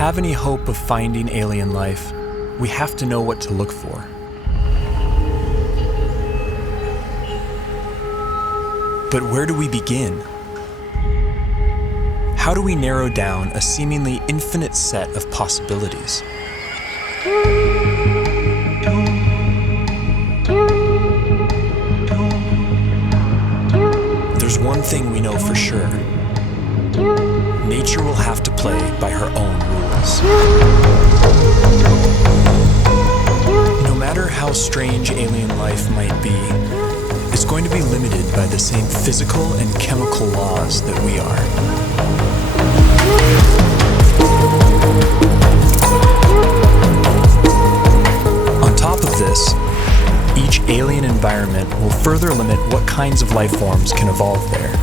have any hope of finding alien life, we have to know what to look for. But where do we begin? How do we narrow down a seemingly infinite set of possibilities? There's one thing we know for sure. Nature will have to play by her own rules. No matter how strange alien life might be, it's going to be limited by the same physical and chemical laws that we are. On top of this, each alien environment will further limit what kinds of life forms can evolve there.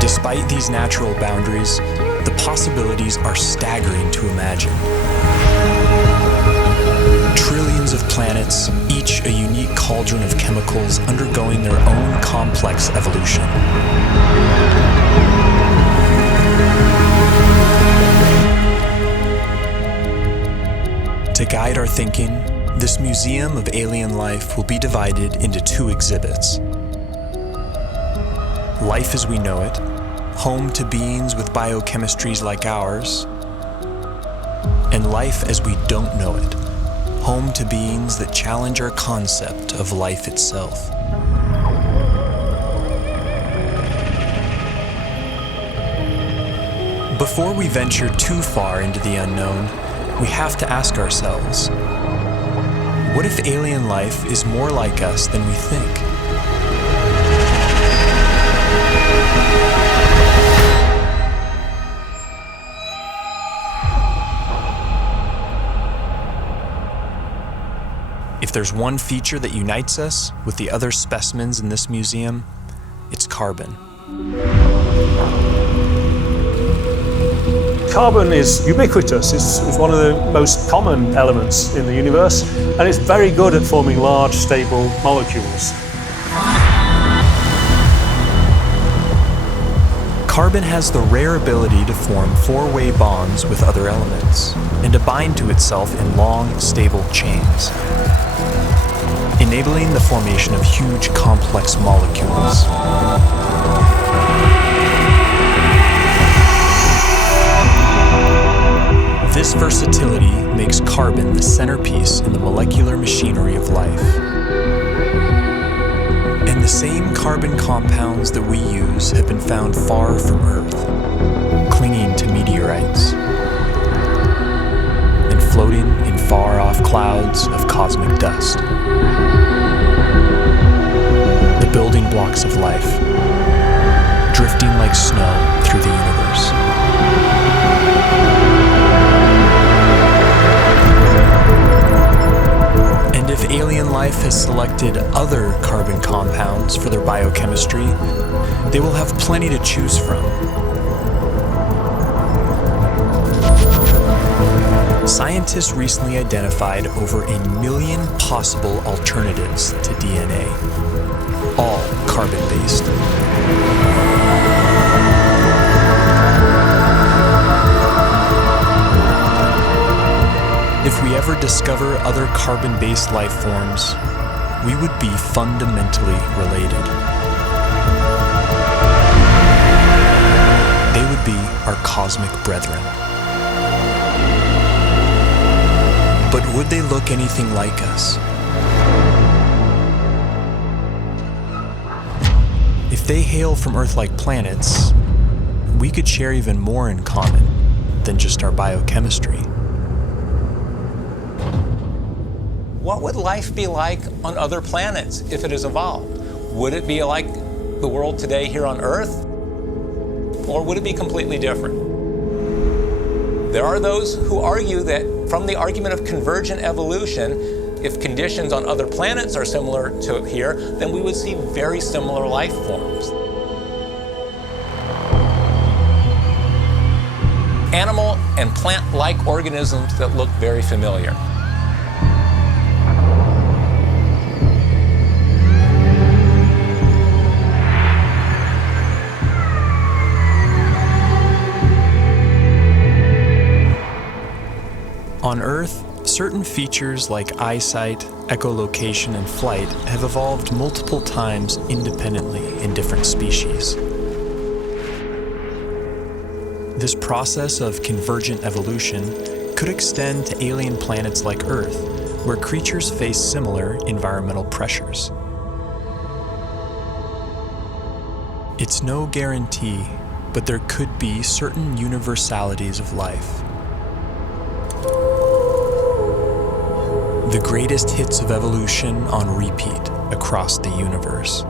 Despite these natural boundaries, the possibilities are staggering to imagine. Trillions of planets, each a unique cauldron of chemicals undergoing their own complex evolution. To guide our thinking, this museum of alien life will be divided into two exhibits. Life as we know it, home to beings with biochemistries like ours, and life as we don't know it, home to beings that challenge our concept of life itself. Before we venture too far into the unknown, we have to ask ourselves, what if alien life is more like us than we think? If there's one feature that unites us with the other specimens in this museum, it's carbon. Carbon is ubiquitous. It's one of the most common elements in the universe, and it's very good at forming large, stable molecules. Carbon has the rare ability to form four-way bonds with other elements and to bind to itself in long, stable chains, enabling the formation of huge, complex molecules. This versatility makes carbon the centerpiece in the molecular machinery of life. And the same carbon compounds that we use have been found far from Earth, clinging to meteorites, and floating in far-off clouds of cosmic dust. The building blocks of life, drifting like snow through the universe. And if alien life has selected other carbon compounds for their biochemistry, they will have plenty to choose from. Scientists recently identified over 1 million possible alternatives to DNA, all carbon-based. If we ever discover other carbon-based life forms, we would be fundamentally related. They would be our cosmic brethren. But would they look anything like us? If they hail from Earth-like planets, we could share even more in common than just our biochemistry. What would life be like on other planets if it has evolved? Would it be like the world today here on Earth? Or would it be completely different? There are those who argue that from the argument of convergent evolution, if conditions on other planets are similar to here, then we would see very similar life forms. Animal and plant-like organisms that look very familiar. certain features like eyesight, echolocation, and flight have evolved multiple times independently in different species. This process of convergent evolution could extend to alien planets like Earth, where creatures face similar environmental pressures. It's no guarantee, but there could be certain universalities of life. The greatest hits of evolution on repeat across the universe.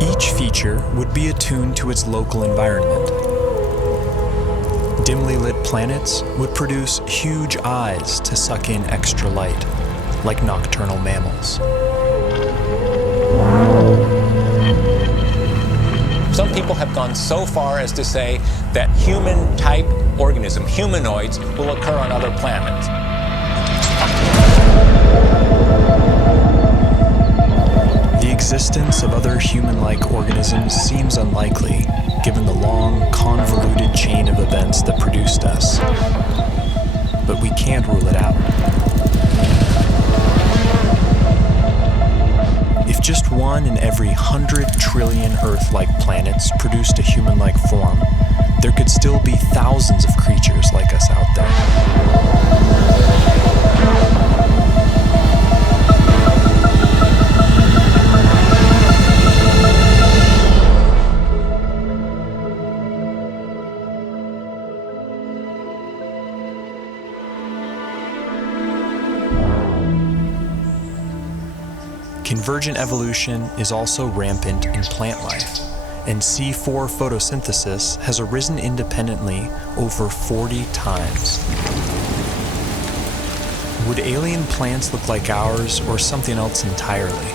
Each feature would be attuned to its local environment. Dimly lit planets would produce huge eyes to suck in extra light, like nocturnal mammals. Some people have gone so far as to say that human-type organism, humanoids, will occur on other planets. The existence of other human-like organisms seems unlikely, given the long, convoluted chain of events that produced us. But we can't rule it out. If just one in every 100 trillion Earth-like planets produced a human-like form, there could still be thousands of creatures like us out there. Convergent evolution is also rampant in plant life, and C4 photosynthesis has arisen independently over 40 times. Would alien plants look like ours or something else entirely?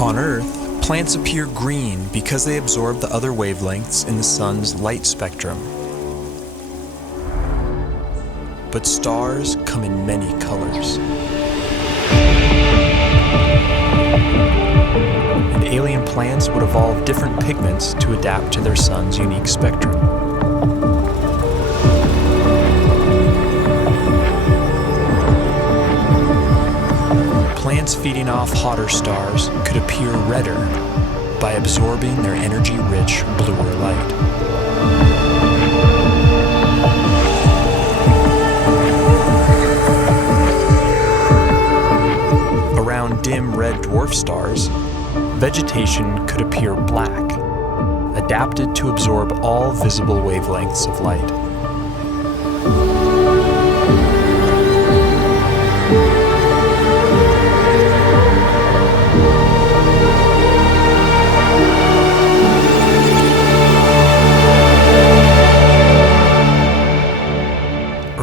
On Earth, plants appear green because they absorb the other wavelengths in the sun's light spectrum. But stars come in many colors. And alien plants would evolve different pigments to adapt to their sun's unique spectrum. Plants feeding off hotter stars could appear redder by absorbing their energy-rich bluer light. Around dim red dwarf stars, vegetation could appear black, adapted to absorb all visible wavelengths of light.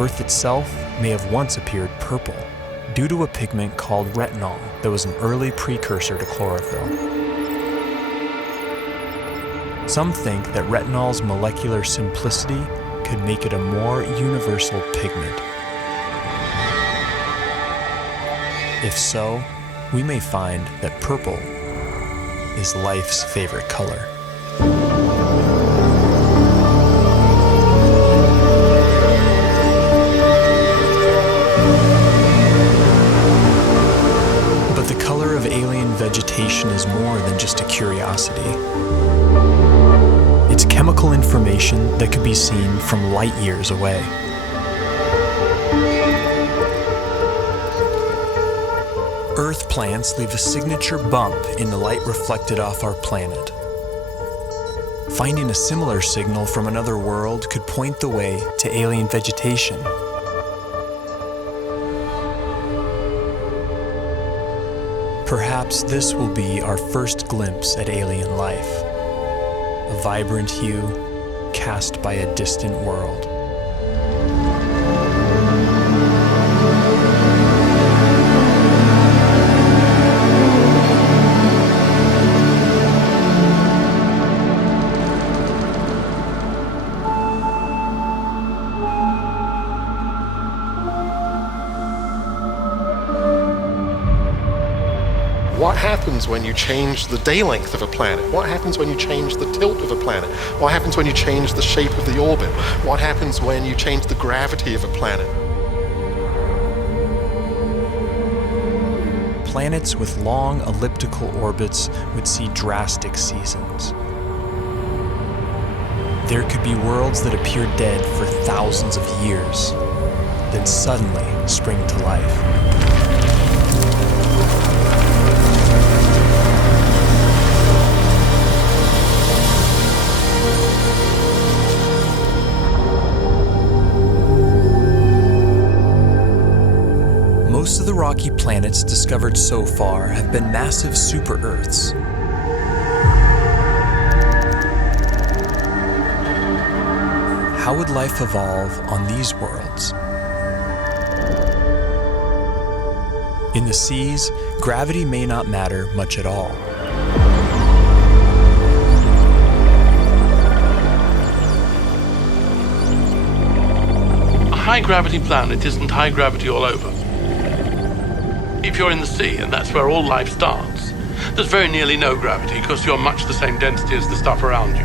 Earth itself may have once appeared purple due to a pigment called retinol that was an early precursor to chlorophyll. Some think that retinol's molecular simplicity could make it a more universal pigment. If so, we may find that purple is life's favorite color. Vegetation is more than just a curiosity. It's chemical information that could be seen from light years away. Earth plants leave a signature bump in the light reflected off our planet. Finding a similar signal from another world could point the way to alien vegetation. Perhaps this will be our first glimpse at alien life, a vibrant hue cast by a distant world. What happens when you change the day length of a planet? What happens when you change the tilt of a planet? What happens when you change the shape of the orbit? What happens when you change the gravity of a planet? Planets with long elliptical orbits would see drastic seasons. There could be worlds that appear dead for thousands of years, then suddenly spring to life. Most of the rocky planets discovered so far have been massive super-Earths. How would life evolve on these worlds? In the seas, gravity may not matter much at all. A high-gravity planet isn't high gravity all over. If you're in the sea, and that's where all life starts, there's very nearly no gravity because you're much the same density as the stuff around you.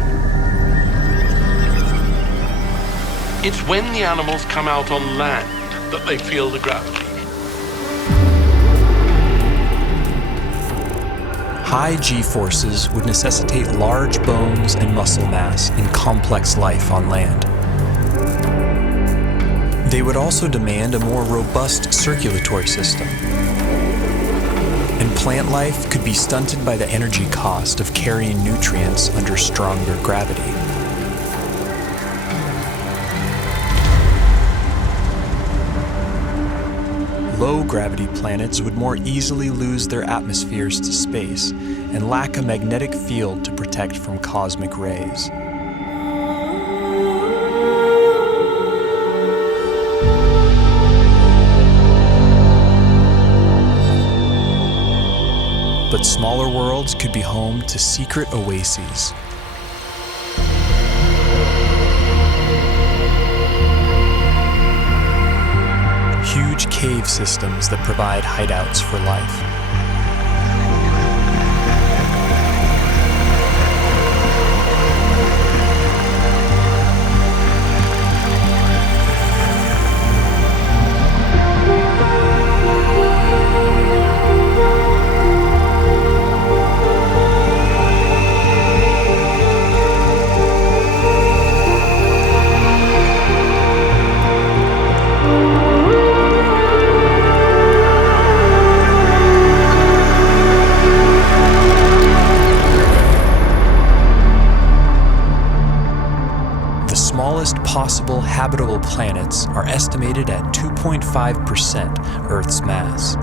It's when the animals come out on land that they feel the gravity. High G-forces would necessitate large bones and muscle mass in complex life on land. They would also demand a more robust circulatory system. And plant life could be stunted by the energy cost of carrying nutrients under stronger gravity. Low-gravity planets would more easily lose their atmospheres to space and lack a magnetic field to protect from cosmic rays. But smaller worlds could be home to secret oases. Huge cave systems that provide hideouts for life. Possible habitable planets are estimated at 2.5% Earth's mass.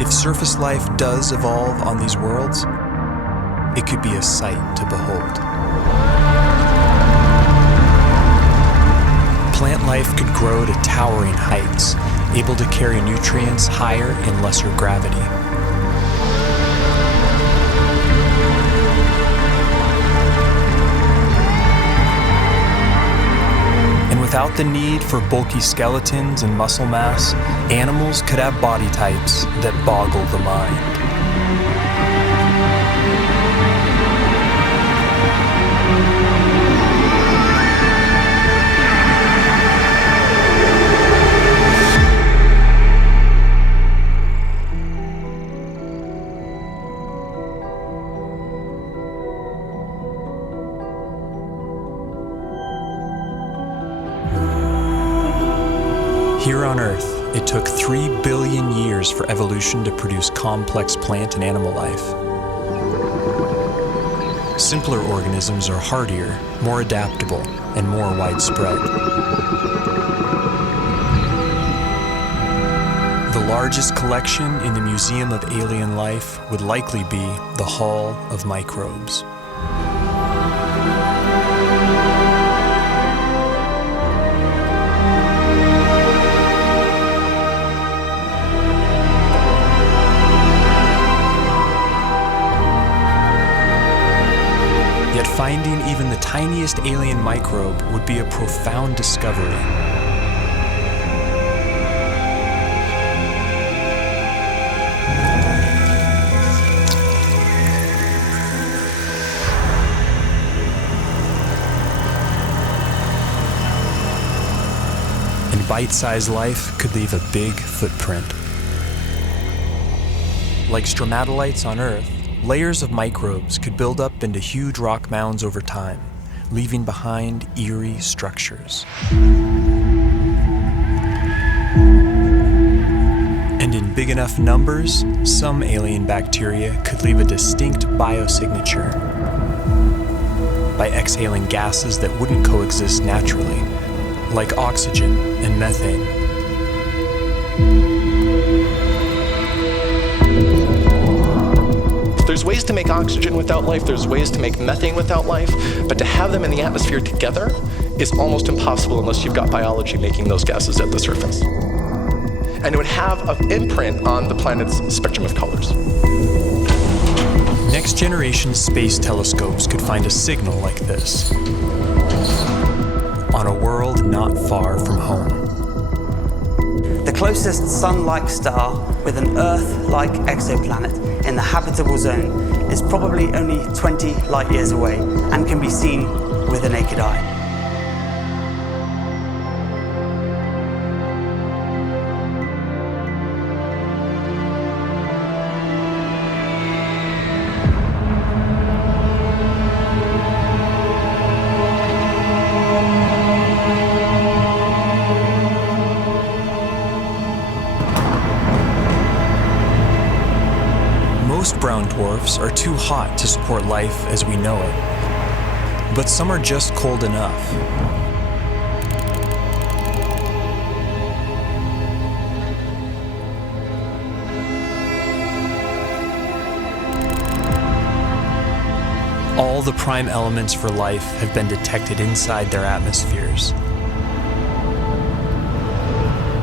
If surface life does evolve on these worlds, it could be a sight to behold. Plant life could grow to towering heights, able to carry nutrients higher in lesser gravity. Without the need for bulky skeletons and muscle mass, animals could have body types that boggle the mind. Here on Earth, it took 3 billion years for evolution to produce complex plant and animal life. Simpler organisms are hardier, more adaptable, and more widespread. The largest collection in the Museum of Alien Life would likely be the Hall of Microbes. Yet finding even the tiniest alien microbe would be a profound discovery. bite-sized life could leave a big footprint. Like stromatolites on Earth, layers of microbes could build up into huge rock mounds over time, leaving behind eerie structures. And in big enough numbers, some alien bacteria could leave a distinct biosignature by exhaling gases that wouldn't coexist naturally, like oxygen and methane. There's ways to make oxygen without life, there's ways to make methane without life, but to have them in the atmosphere together is almost impossible unless you've got biology making those gases at the surface. And it would have an imprint on the planet's spectrum of colors. Next generation space telescopes could find a signal like this on a world not far from home. The closest sun-like star with an Earth-like exoplanet in the habitable zone is probably only 20 light years away and can be seen with the naked eye. Most brown dwarfs are too hot to support life as we know it, but some are just cold enough. All the prime elements for life have been detected inside their atmospheres.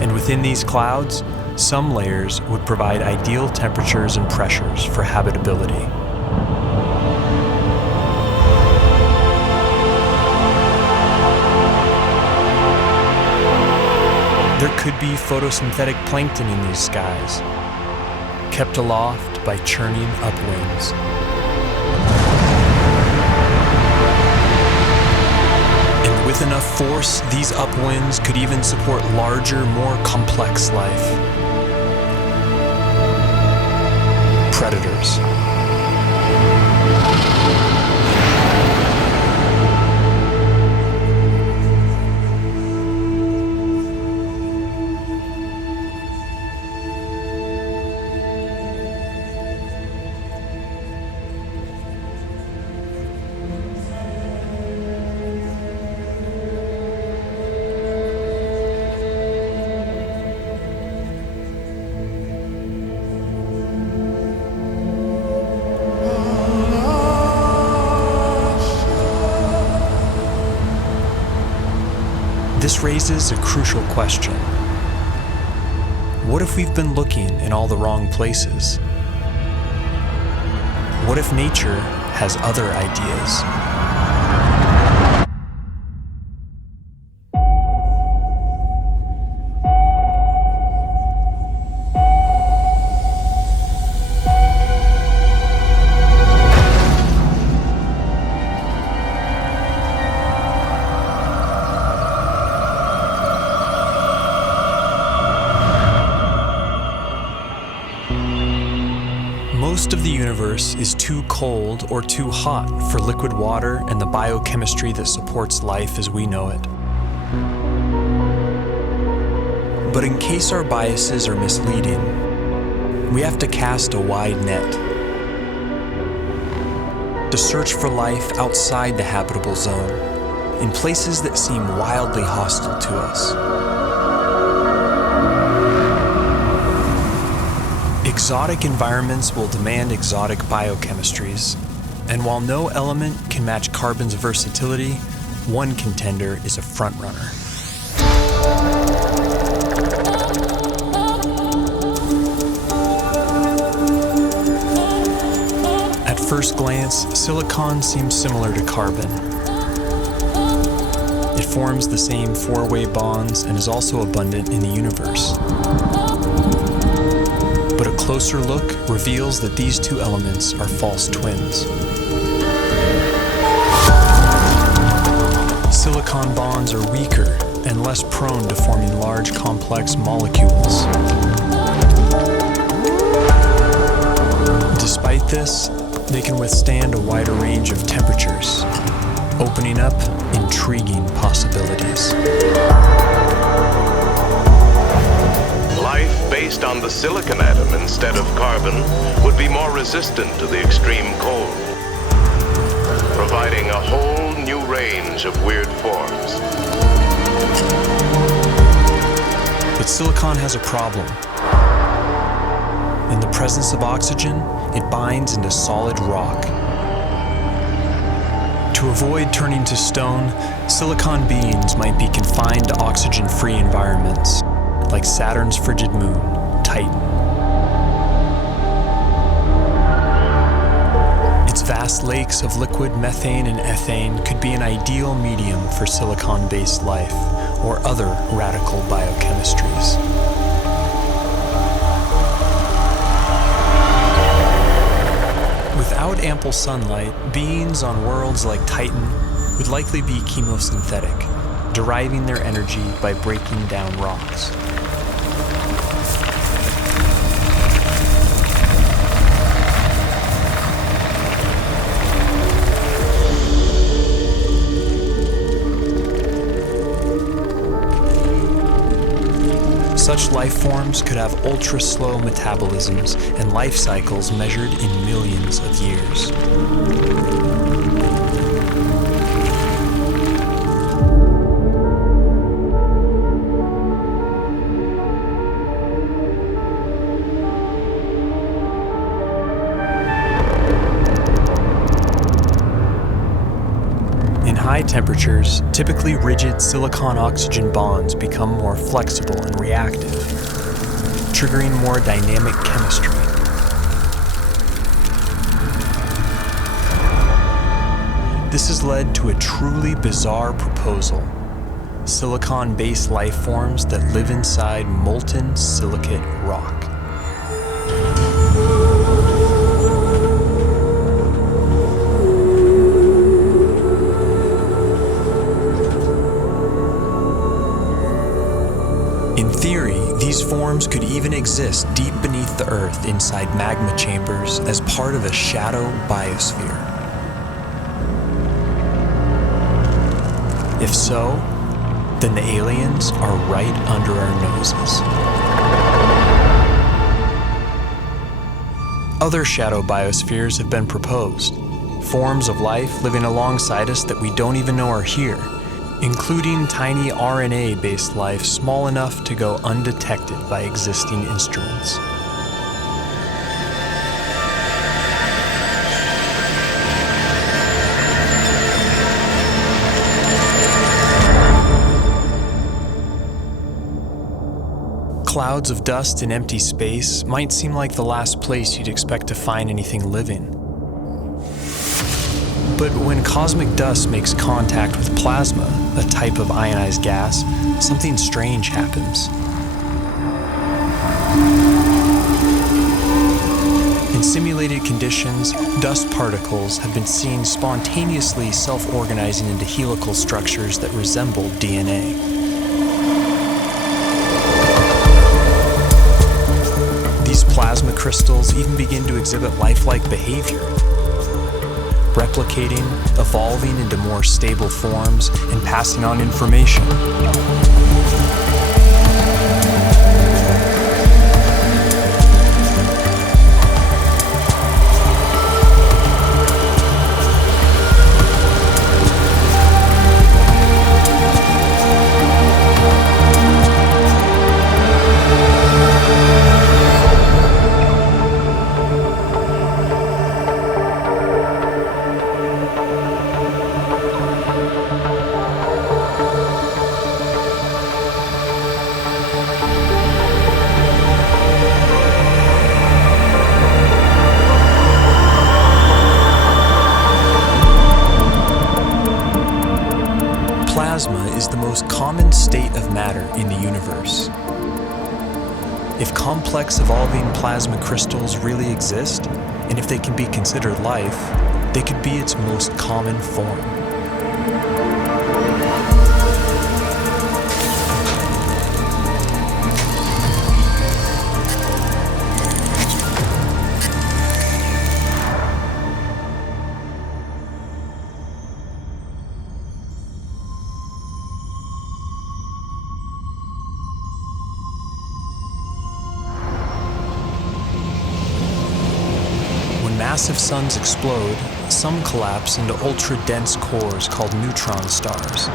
And within these clouds, some layers would provide ideal temperatures and pressures for habitability. There could be photosynthetic plankton in these skies, kept aloft by churning upwinds. And with enough force, these upwinds could even support larger, more complex life. Predators. This raises a crucial question. What if we've been looking in all the wrong places? What if nature has other ideas? Most of the universe is too cold or too hot for liquid water and the biochemistry that supports life as we know it. But in case our biases are misleading, we have to cast a wide net to search for life outside the habitable zone, in places that seem wildly hostile to us. Exotic environments will demand exotic biochemistries, and while no element can match carbon's versatility, one contender is a frontrunner. At first glance, silicon seems similar to carbon. It forms the same four-way bonds and is also abundant in the universe. But a closer look reveals that these two elements are false twins. Silicon bonds are weaker and less prone to forming large, complex molecules. Despite this, they can withstand a wider range of temperatures, opening up intriguing possibilities. Life based on the silicon atom instead of carbon would be more resistant to the extreme cold, providing a whole new range of weird forms. But silicon has a problem. In the presence of oxygen, it binds into solid rock. To avoid turning to stone, silicon beings might be confined to oxygen-free environments, like Saturn's frigid moon, Titan. Its vast lakes of liquid methane and ethane could be an ideal medium for silicon-based life or other radical biochemistries. Without ample sunlight, beings on worlds like Titan would likely be chemosynthetic, deriving their energy by breaking down rocks. Such life forms could have ultra-slow metabolisms and life cycles measured in millions of years. In high temperatures, typically rigid silicon-oxygen bonds become more flexible and reactive, triggering more dynamic chemistry. This has led to a truly bizarre proposal: silicon-based life forms that live inside molten silicate rock. In theory, these forms could even exist deep beneath the Earth inside magma chambers as part of a shadow biosphere. If so, then the aliens are right under our noses. Other shadow biospheres have been proposed, forms of life living alongside us that we don't even know are here, including tiny RNA-based life small enough to go undetected by existing instruments. Clouds of dust in empty space might seem like the last place you'd expect to find anything living. But when cosmic dust makes contact with plasma, a type of ionized gas, something strange happens. In simulated conditions, dust particles have been seen spontaneously self-organizing into helical structures that resemble DNA. These plasma crystals even begin to exhibit lifelike behavior, replicating, evolving into more stable forms, and passing on information. Plasma is the most common state of matter in the universe. If complex evolving plasma crystals really exist, and if they can be considered life, they could be its most common form. massive suns explode, some collapse into ultra-dense cores called neutron stars.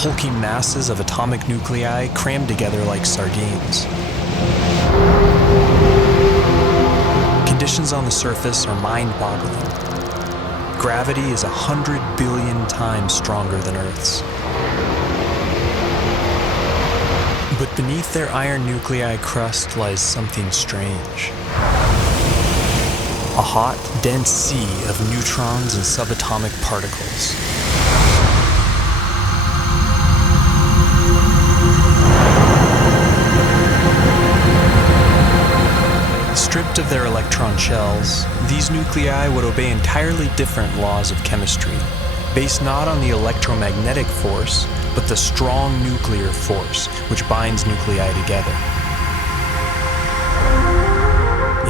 Hulking masses of atomic nuclei crammed together like sardines. Conditions on the surface are mind-boggling. Gravity is 100 billion times stronger than Earth's. But beneath their iron nuclei crust lies something strange. A hot, dense sea of neutrons and subatomic particles. Stripped of their electron shells, these nuclei would obey entirely different laws of chemistry, based not on the electromagnetic force, but the strong nuclear force which binds nuclei together.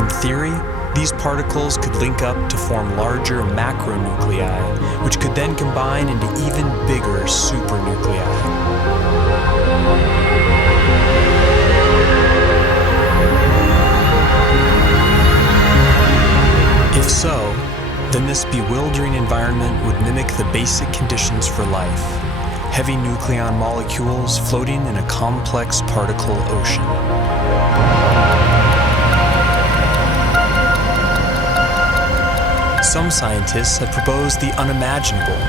In theory, these particles could link up to form larger macronuclei, which could then combine into even bigger supernuclei. If so, then this bewildering environment would mimic the basic conditions for life: heavy nucleon molecules floating in a complex particle ocean. Some scientists have proposed the unimaginable: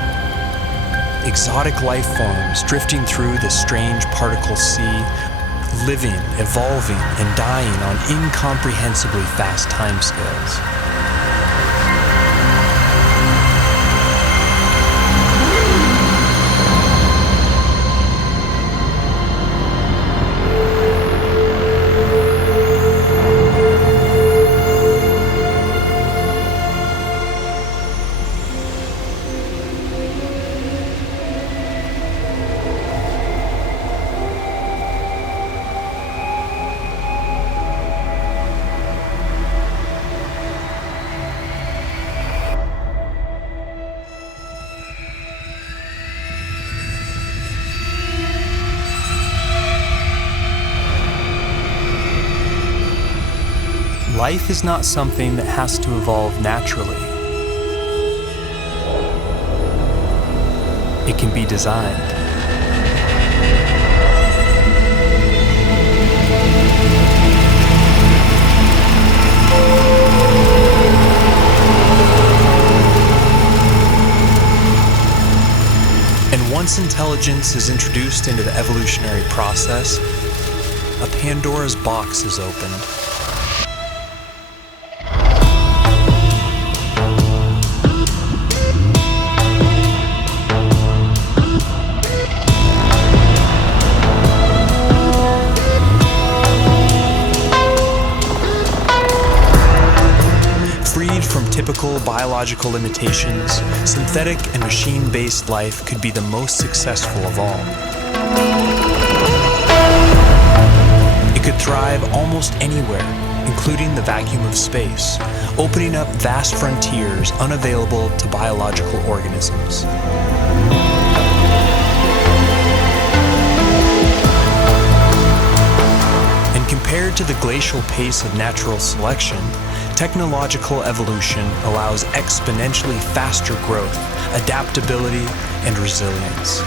exotic life forms drifting through this strange particle sea, living, evolving, and dying on incomprehensibly fast timescales. Life is not something that has to evolve naturally. It can be designed. And once intelligence is introduced into the evolutionary process, a Pandora's box is opened. Typical biological limitations, synthetic and machine-based life could be the most successful of all. It could thrive almost anywhere, including the vacuum of space, opening up vast frontiers unavailable to biological organisms. And compared to the glacial pace of natural selection, technological evolution allows exponentially faster growth, adaptability, and resilience.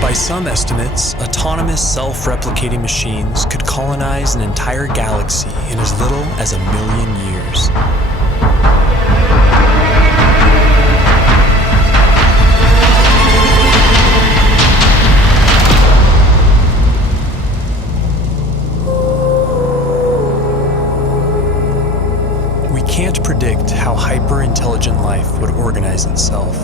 By some estimates, autonomous self-replicating machines could colonize an entire galaxy in as little as 1 million years. Can't predict how hyper-intelligent life would organize itself.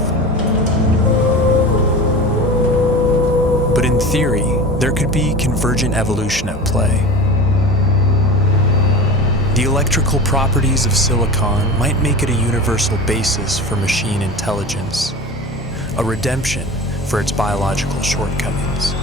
But in theory, there could be convergent evolution at play. The electrical properties of silicon might make it a universal basis for machine intelligence, a redemption for its biological shortcomings.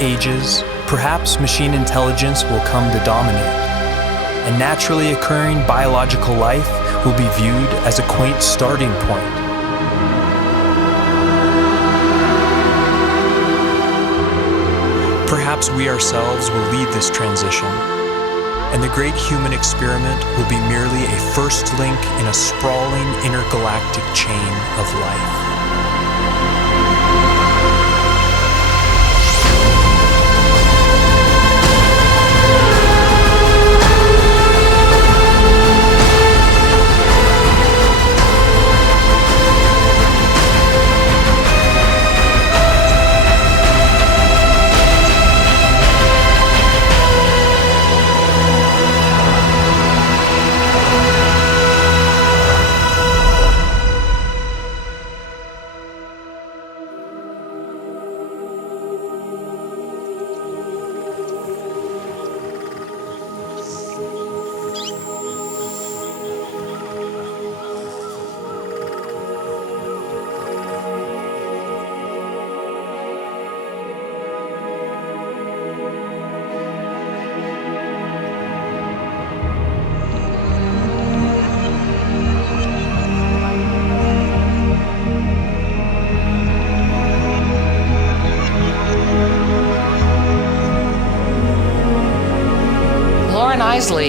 ages, perhaps machine intelligence will come to dominate, and naturally occurring biological life will be viewed as a quaint starting point. Perhaps we ourselves will lead this transition, and the great human experiment will be merely a first link in a sprawling intergalactic chain of life.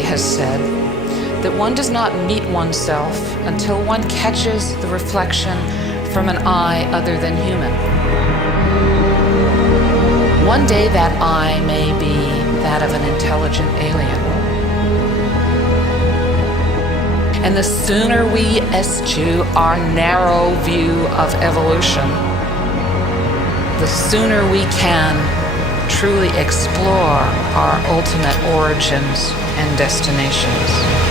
Has said that one does not meet oneself until one catches the reflection from an eye other than human. One day that eye may be that of an intelligent alien. And the sooner we eschew our narrow view of evolution, the sooner we can truly explore our ultimate origins and destinations.